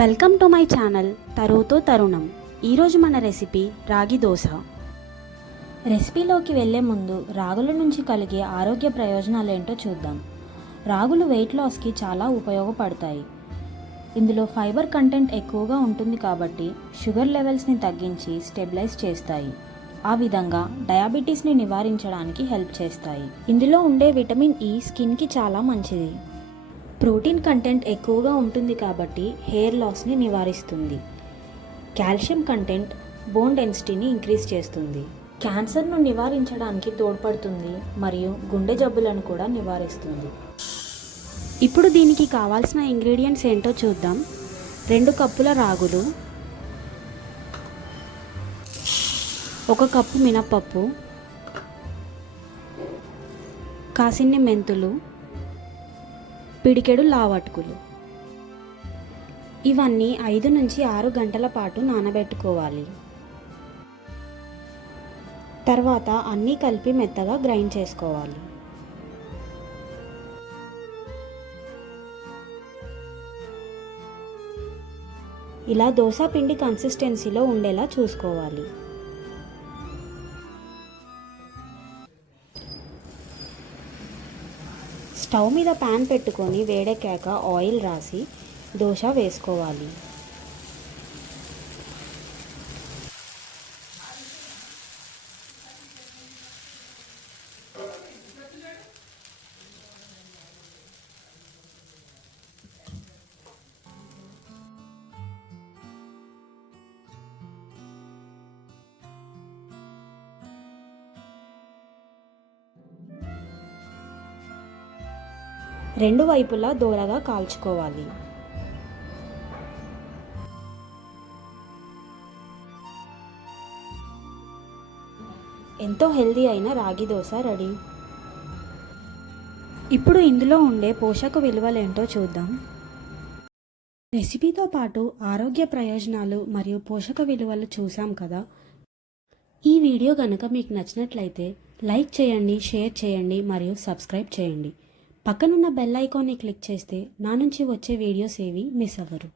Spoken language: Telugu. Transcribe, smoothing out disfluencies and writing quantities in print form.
వెల్కమ్ టు మై ఛానల్ తరువుతో తరుణం. ఈరోజు మన రెసిపీ రాగి దోశ. రెసిపీలోకి వెళ్ళే ముందు రాగుల నుంచి కలిగే ఆరోగ్య ప్రయోజనాలు ఏంటో చూద్దాం. రాగులు వెయిట్ లాస్కి చాలా ఉపయోగపడతాయి. ఇందులో ఫైబర్ కంటెంట్ ఎక్కువగా ఉంటుంది కాబట్టి షుగర్ లెవెల్స్ని తగ్గించి స్టెబిలైజ్ చేస్తాయి. ఆ విధంగా డయాబెటీస్ని నివారించడానికి హెల్ప్ చేస్తాయి. ఇందులో ఉండే విటమిన్ ఈ స్కిన్కి చాలా మంచిది. ప్రోటీన్ కంటెంట్ ఎక్కువగా ఉంటుంది కాబట్టి హెయిర్ లాస్ని నివారిస్తుంది. కాల్షియం కంటెంట్ బోన్ డెన్సిటీని ఇంక్రీజ్ చేస్తుంది. క్యాన్సర్ను నివారించడానికి తోడ్పడుతుంది మరియు గుండె జబ్బులను కూడా నివారిస్తుంది. ఇప్పుడు దీనికి కావాల్సిన ఇంగ్రీడియంట్స్ ఏంటో చూద్దాం. 2 కప్పుల రాగులు, 1 కప్పు మినప్పప్పు, కాసిన్ని మెంతులు, పిడికెడు లావటుకులు. ఇవన్నీ 5 నుంచి 6 గంటల పాటు నానబెట్టుకోవాలి. తర్వాత అన్నీ కలిపి మెత్తగా గ్రైండ్ చేసుకోవాలి. ఇలా దోశ పిండి కన్సిస్టెన్సీలో ఉండేలా చూసుకోవాలి. స్టవ్ మీద ప్యాన్ పెట్టుకొని వేడెక్కాక ఆయిల్ రాసి దోశ వేసుకోవాలి. రెండు వైపులా దోరగా కాల్చుకోవాలి. ఎంతో హెల్దీ అయిన రాగి దోశ రెడీ. ఇప్పుడు ఇందులో ఉండే పోషక విలువలేంటో చూద్దాం. రెసిపీతో పాటు ఆరోగ్య ప్రయోజనాలు మరియు పోషక విలువలు చూసాం కదా. ఈ వీడియో కనుక మీకు నచ్చినట్లయితే లైక్ చేయండి, షేర్ చేయండి మరియు సబ్స్క్రైబ్ చేయండి. పక్కనున్న బెల్ ఐకాన్ని క్లిక్ చేస్తే నా నుంచి వచ్చే వీడియోస్ ఏవి మిస్ అవ్వరు.